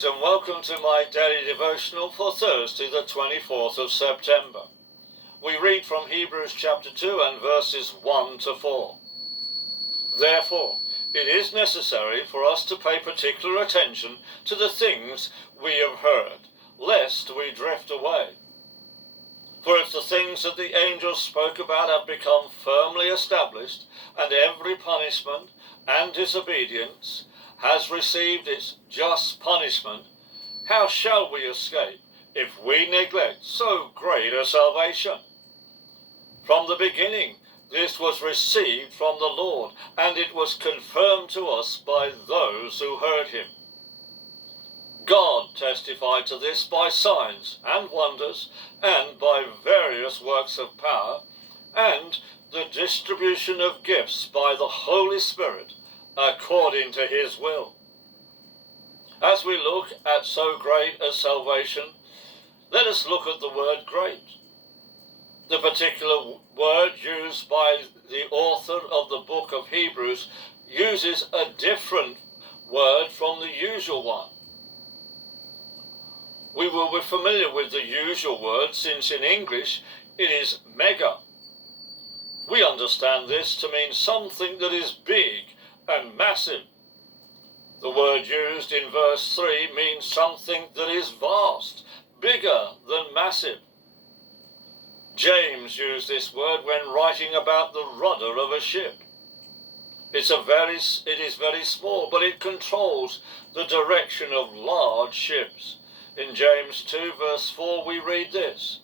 And welcome to my daily devotional for Thursday the 24th of September. We read from Hebrews chapter 2 and verses 1 to 4. Therefore, it is necessary for us to pay particular attention to the things we have heard, lest we drift away. For if the things that the angels spoke about have become firmly established, and every punishment and disobedience has received its just punishment, how shall we escape if we neglect so great a salvation? From the beginning, this was received from the Lord, and it was confirmed to us by those who heard him. God testified to this by signs and wonders, and by various works of power, and the distribution of gifts by the Holy Spirit, according to his will. As we look at so great a salvation, let us look at the word great. The particular word used by the author of the book of Hebrews uses a different word from the usual one. We will be familiar with the usual word since in English it is mega. We understand this to mean something that is big and massive. The word used in verse 3 means something that is vast, bigger than massive. James used this word when writing about the rudder of a ship. It is very small, but it controls the direction of large ships. In James 2 verse 4 we read this.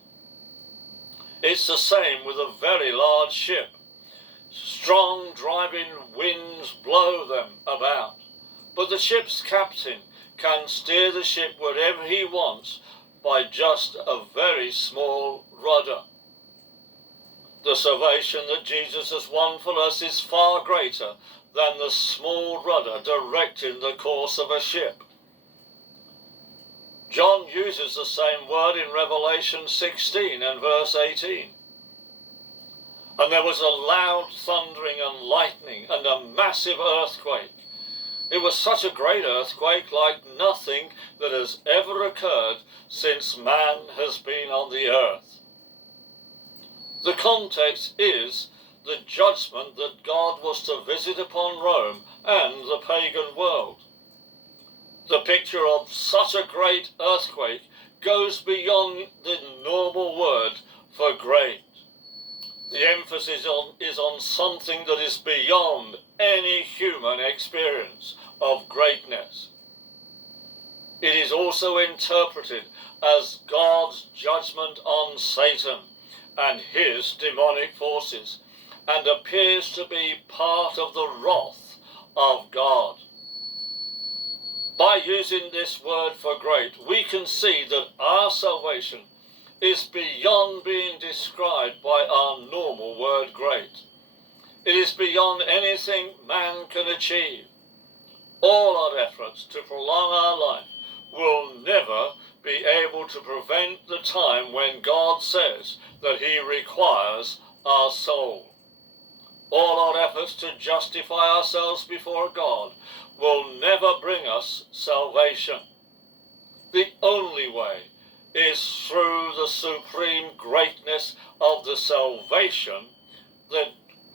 It's the same with a very large ship. Strong driving winds blow them about, but the ship's captain can steer the ship wherever he wants by just a very small rudder. The salvation that Jesus has won for us is far greater than the small rudder directing the course of a ship. John uses the same word in Revelation 16 and verse 18. And there was a loud thundering and lightning and a massive earthquake. It was such a great earthquake like nothing that has ever occurred since man has been on the earth. The context is the judgment that God was to visit upon Rome and the pagan world. The picture of such a great earthquake goes beyond the normal word for great. The emphasis is on something that is beyond any human experience of greatness. It is also interpreted as God's judgment on Satan and his demonic forces, and appears to be part of the wrath of God. By using this word for great, we can see that our salvation is beyond being described by our normal word great. It is beyond anything man can achieve. All our efforts to prolong our life will never be able to prevent the time when God says that he requires our soul. All our efforts to justify ourselves before God will never bring us salvation. The only way is through the supreme greatness of the salvation that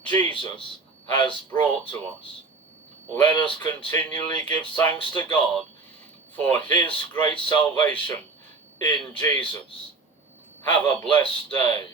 Jesus has brought to us. Let us continually give thanks to God for his great salvation in Jesus. Have a blessed day.